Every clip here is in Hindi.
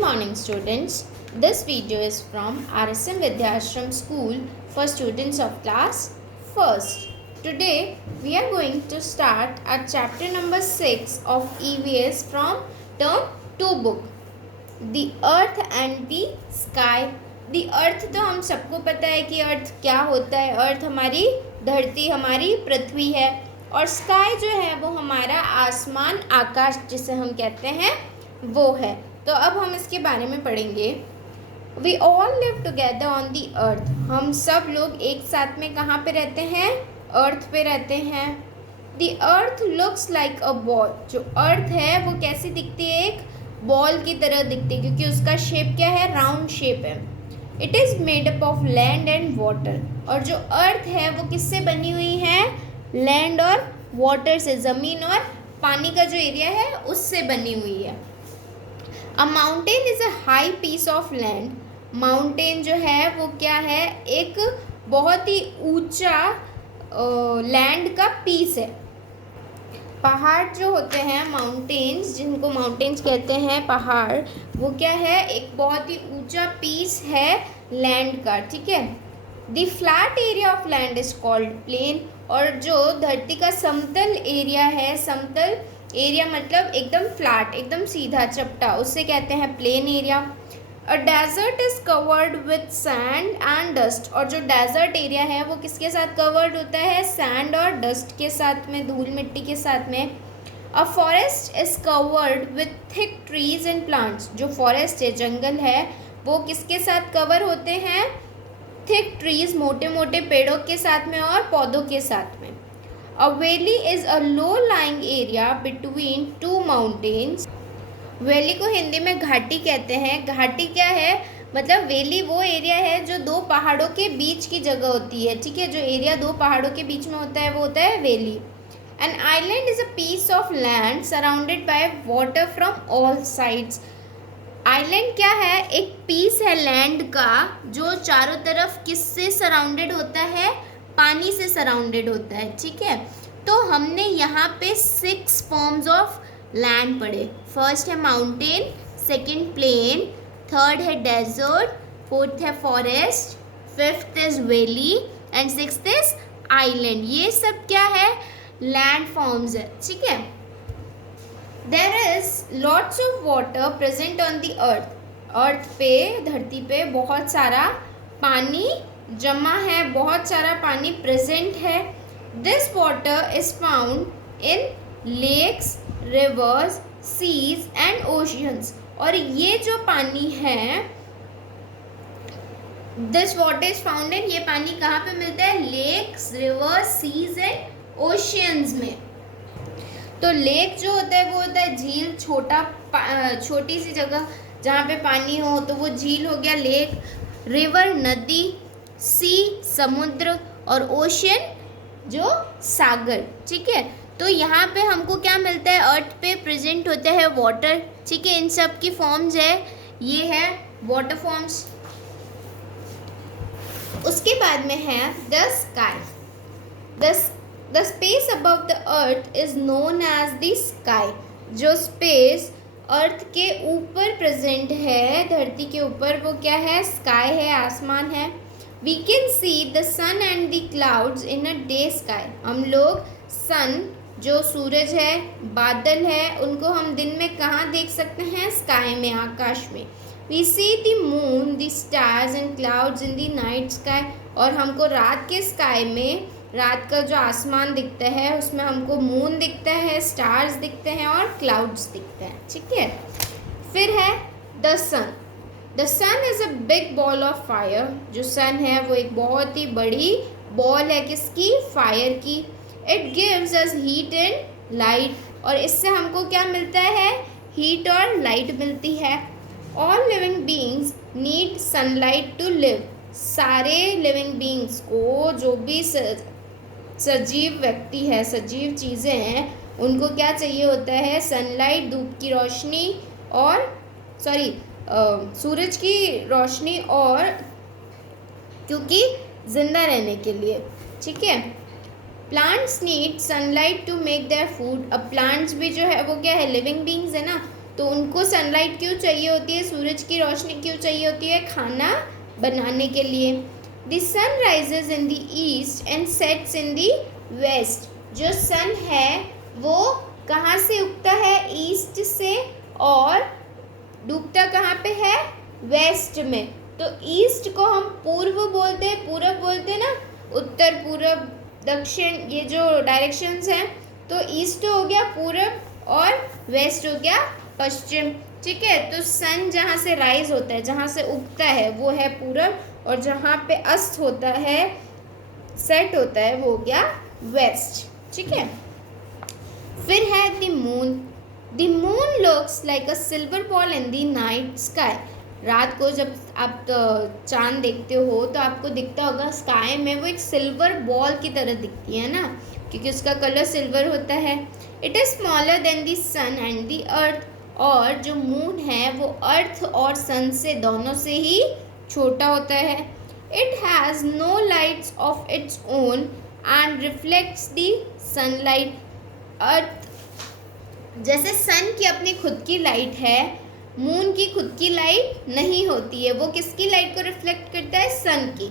Good morning, students. This video is from RSM Vidyashram School for students of class 1st. Today, we are going to start our chapter number 6 of EVS from term 2 book. The Earth and the Sky. The Earth तो हम सबको पता है कि अर्थ क्या होता है. अर्थ हमारी धरती, हमारी पृथ्वी है, और स्काई जो है वो हमारा आसमान, आकाश जिसे हम कहते हैं वो है. तो अब हम इसके बारे में पढ़ेंगे. We all live together on the earth. हम सब लोग एक साथ में कहाँ पे रहते हैं? अर्थ पे रहते हैं. दी अर्थ लुक्स लाइक अ बॉल. जो अर्थ है वो कैसी दिखती है? एक बॉल की तरह दिखती है, क्योंकि उसका शेप क्या है? राउंड शेप है. It is made up of land and water. और जो अर्थ है वो किससे बनी हुई है? लैंड और वाटर से, ज़मीन और पानी का जो एरिया है उससे बनी हुई है. A mountain is a high piece of land. Mountain जो है वो क्या है? एक बहुत ही ऊंचा लैंड का पीस है. पहाड़ जो होते हैं, माउंटेन्स, जिनको माउंटेन्स कहते हैं, पहाड़, वो क्या है? एक बहुत ही ऊंचा पीस है लैंड का. ठीक है. The flat area of land is called plain. और जो धरती का समतल एरिया है, समतल एरिया मतलब एकदम फ्लैट, एकदम सीधा चपटा, उससे कहते हैं plain area. A desert is covered with sand and dust. और जो डेजर्ट एरिया है वो किसके साथ कवर्ड होता है? सैंड और डस्ट के साथ में, धूल मिट्टी के साथ में. A forest is covered with thick trees and plants. जो फॉरेस्ट है, जंगल है, वो किसके साथ कवर होते हैं? थिक ट्रीज, मोटे मोटे पेड़ों के साथ में और पौधों के साथ में. अ valley is a low lying area between two mountains. Valley को हिंदी में घाटी कहते हैं. घाटी क्या है? मतलब वैली वो एरिया है जो दो पहाड़ों के बीच की जगह होती है. ठीक है. जो एरिया दो पहाड़ों के बीच में होता है वो होता है valley. An island is a piece of land surrounded by water from all sides. Island क्या है? एक पीस है लैंड का जो चारों तरफ किससे सराउंडेड होता है? पानी से सराउंडेड होता है. ठीक है. तो हमने यहाँ पे 6 फॉर्म्स ऑफ लैंड पढ़े. फर्स्ट है माउंटेन, सेकंड प्लेन, थर्ड है डेजर्ट, फोर्थ है forest, fifth is valley and sixth is island. ये सब क्या है? लैंड फॉर्म्स है. ठीक है. There is lots of water present on the earth. Earth पे, धरती पे बहुत सारा पानी जमा है, बहुत सारा पानी प्रेजेंट है. This water is found in lakes, rivers, seas and oceans. और ये जो पानी है, this water is found in, ये पानी कहाँ पे मिलता है? Lakes, rivers, seas and oceans में. तो लेक जो होता है वो होता है झील, छोटी सी जगह जहाँ पे पानी हो, तो वो झील हो गया लेक. रिवर नदी, सी समुद्र, और ओशियन जो सागर. ठीक है. तो यहाँ पे हमको क्या मिलता है? अर्थ पे प्रेजेंट होता है वाटर. ठीक है. इन सब की फॉर्म्स है, ये है वाटर फॉर्म्स. उसके बाद में है the sky. The space above the earth is known as the sky. जो स्पेस अर्थ के ऊपर प्रेजेंट है, धरती के ऊपर, वो क्या है? स्काई है, आसमान है. We can see the sun and the clouds in a day sky. हम लोग सन, जो सूरज है, बादल है, उनको हम दिन में कहाँ देख सकते हैं? स्काई में, आकाश में. We see the moon, the stars and clouds in the night sky. और हमको रात के स्काई में, रात का जो आसमान दिखता है उसमें हमको मून दिखता है, स्टार्स दिखते हैं और क्लाउड्स दिखते हैं. ठीक है. फिर है the sun. The sun is a big ball of fire. जो सन है वो एक बहुत ही बड़ी बॉल है, किसकी? फायर की. It gives us heat and light. और इससे हमको क्या मिलता है? हीट और लाइट मिलती है. All living beings need sunlight to live. सारे लिविंग बीइंग्स को, जो भी सजीव व्यक्ति है, सजीव चीज़ें हैं, उनको क्या चाहिए होता है? सनलाइट, धूप की रोशनी, और सूरज की रोशनी, और क्योंकि जिंदा रहने के लिए. ठीक है. Plants need sunlight to make their food. अब प्लांट्स भी जो है वो क्या है? लिविंग बीइंग्स है ना, तो उनको सनलाइट क्यों चाहिए होती है, सूरज की रोशनी क्यों चाहिए होती है, खाना बनाने के लिए। The sun rises in the east and sets in the west. जो सन है वो कहाँ से उगता है, ईस्ट से, और डूबता कहाँ पे है, वेस्ट में। तो ईस्ट को हम पूर्व बोलते हैं, पूरब बोलते हैं ना, उत्तर पूरब दक्षिण, ये जो डायरेक्शंस हैं। तो ईस्ट हो गया पूरब और वेस्ट हो गया पश्चिम, ठीक है। तो सन जहाँ से राइज होता है, जहाँ से उगता है, वो है पूरब, और जहाँ पे अस्त होता है, सेट होता है, वो हो गया वेस्ट, ठीक है। फिर है the moon. The moon looks like a silver ball in the night sky. रात को जब आप चांद देखते हो तो आपको दिखता होगा स्काई में, वो एक सिल्वर बॉल की तरह दिखती है ना, क्योंकि उसका कलर सिल्वर होता है। It is smaller than the sun and the earth. और जो मून है वो अर्थ और सन से, दोनों से ही छोटा होता है। It has no lights of its own and reflects the sunlight. Earth, जैसे सन की अपनी खुद की लाइट है, मून की खुद की लाइट नहीं होती है। वो किसकी लाइट को रिफ्लेक्ट करता है, सन की।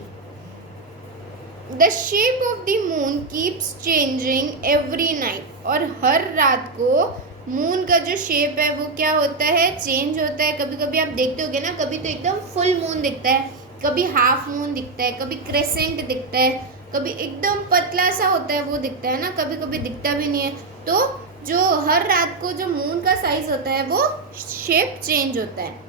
The shape of the moon keeps changing every night. और हर रात को मून का जो शेप है वो क्या होता है, चेंज होता है। कभी कभी आप देखते होगे ना, कभी तो एकदम फुल मून दिखता है, कभी हाफ मून दिखता है, कभी क्रेसेंट दिखता है, कभी एकदम पतला सा होता है वो दिखता है ना, कभी कभी दिखता भी नहीं है। तो जो हर रात को जो मून का साइज होता है वो शेप चेंज होता है।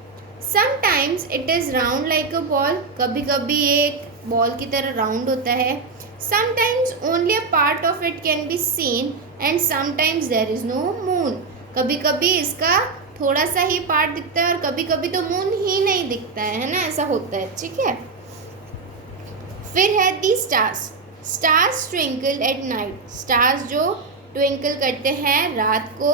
Sometimes it is round like a ball. कभी कभी एक बॉल की तरह राउंड होता है। Sometimes only a part of it can be seen and sometimes there is no moon. कभी कभी इसका थोड़ा सा ही पार्ट दिखता है और कभी कभी तो मून ही नहीं दिखता है ना, ऐसा होता है, ठीक है। फिर है the stars. Stars twinkle at night. Stars जो ट्विंकल करते हैं रात को।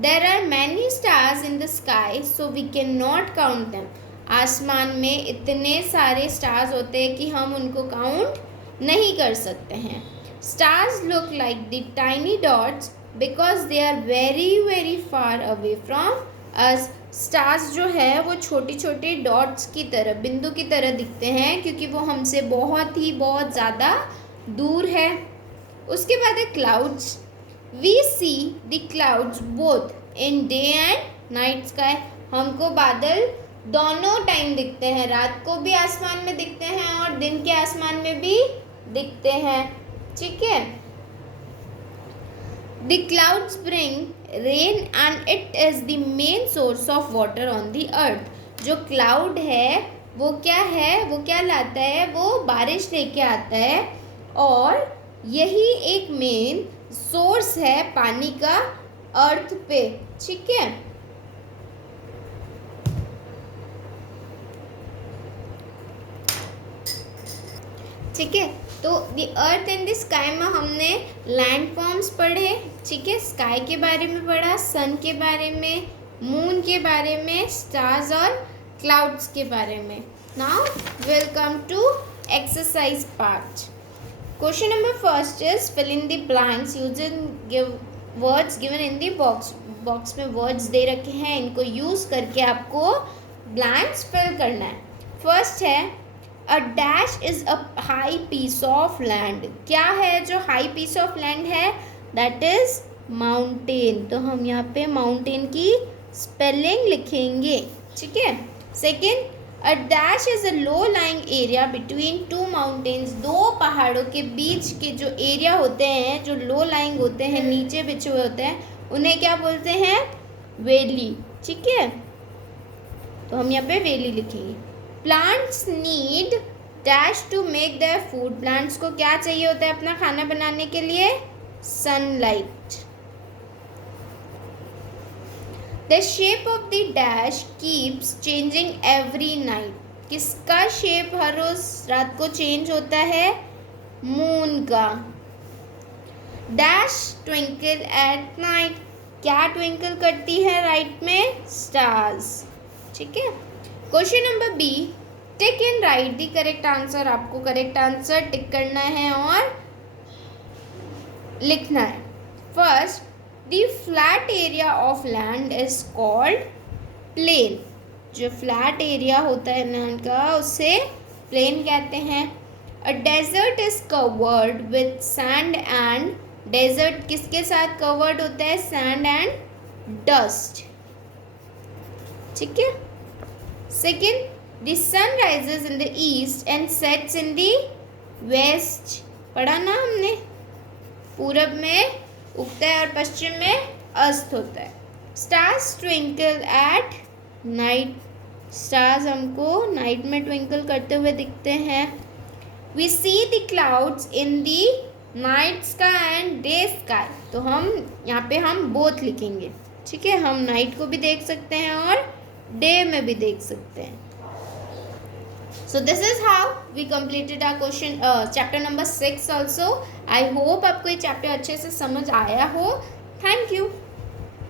There are many stars in the sky so we can not count them. आसमान में इतने सारे स्टार्स होते हैं कि हम उनको काउंट नहीं कर सकते हैं। Stars look like the tiny dots because they are very very far away from us. Stars जो है वो छोटी छोटी डॉट्स की तरह, बिंदु की तरह दिखते हैं, क्योंकि वो हमसे बहुत ही बहुत ज़्यादा दूर है। उसके बाद है clouds. We see the clouds both in day and night sky. हमको बादल दोनों टाइम दिखते हैं, रात को भी आसमान में दिखते हैं और दिन के आसमान में भी दिखते हैं, ठीक है। The clouds bring rain and it is the main source of water on the earth। जो क्लाउड है वो क्या लाता है, वो बारिश लेके आता है और यही एक मेन सोर्स है पानी का अर्थ पे, ठीक है। ठीक है, तो the earth and the sky में हमने लैंड फॉर्म्स पढ़े, ठीक है। स्काई के बारे में पढ़ा, सन के बारे में, मून के बारे में, स्टार्स और क्लाउड्स के बारे में। Now welcome to exercise part. Question number first is fill in the blanks using words given in the box. Box में वर्ड्स दे रखे हैं, इनको यूज़ करके आपको ब्लैंक्स फिल करना है। फर्स्ट है a dash is a high piece of land. क्या है जो हाई पीस ऑफ लैंड है, दैट इज़ माउंटेन। तो हम यहाँ पे माउंटेन की स्पेलिंग लिखेंगे, ठीक है। Second, a dash is a low lying area between two mountains. दो पहाड़ों के बीच के जो एरिया होते हैं, जो लो लाइंग होते हैं, नीचे बिछे हुए होते हैं, उन्हें क्या बोलते हैं, वैली, ठीक है। तो हम यहाँ पे वैली लिखेंगे। Plants need dash to make their food. प्लांट्स को क्या चाहिए होता है अपना खाना बनाने के लिए, sunlight. The shape of the dash keeps changing every night. किसका शेप हर रोज रात को चेंज होता है, मून का। Dash twinkle at night. क्या ट्विंकल करती है राइट में, स्टार्स, ठीक है। Question number B, tick and write the correct answer. आपको करेक्ट आंसर टिक करना है और लिखना है। First, the flat area of land is called plain. जो फ्लैट एरिया होता है लैंड का उसे प्लेन कहते हैं। A desert is covered with sand and, desert किसके साथ कवर्ड होता है? Sand and dust. ठीक है। Second, the sun rises in the east and sets in the west. पढ़ा ना हमने, पूरब में उगता है और पश्चिम में अस्त होता है। Stars twinkle at night, stars हमको नाइट में ट्विंकल करते हुए दिखते हैं। We see the clouds in the night sky and day sky. तो हम यहाँ पे हम बोथ लिखेंगे। ठीक है, हम नाइट को भी देख सकते हैं और डे में भी देख सकते हैं। So this is how we completed our question chapter number 6 also. I hope आपको ये चैप्टर अच्छे से समझ आया हो। Thank you.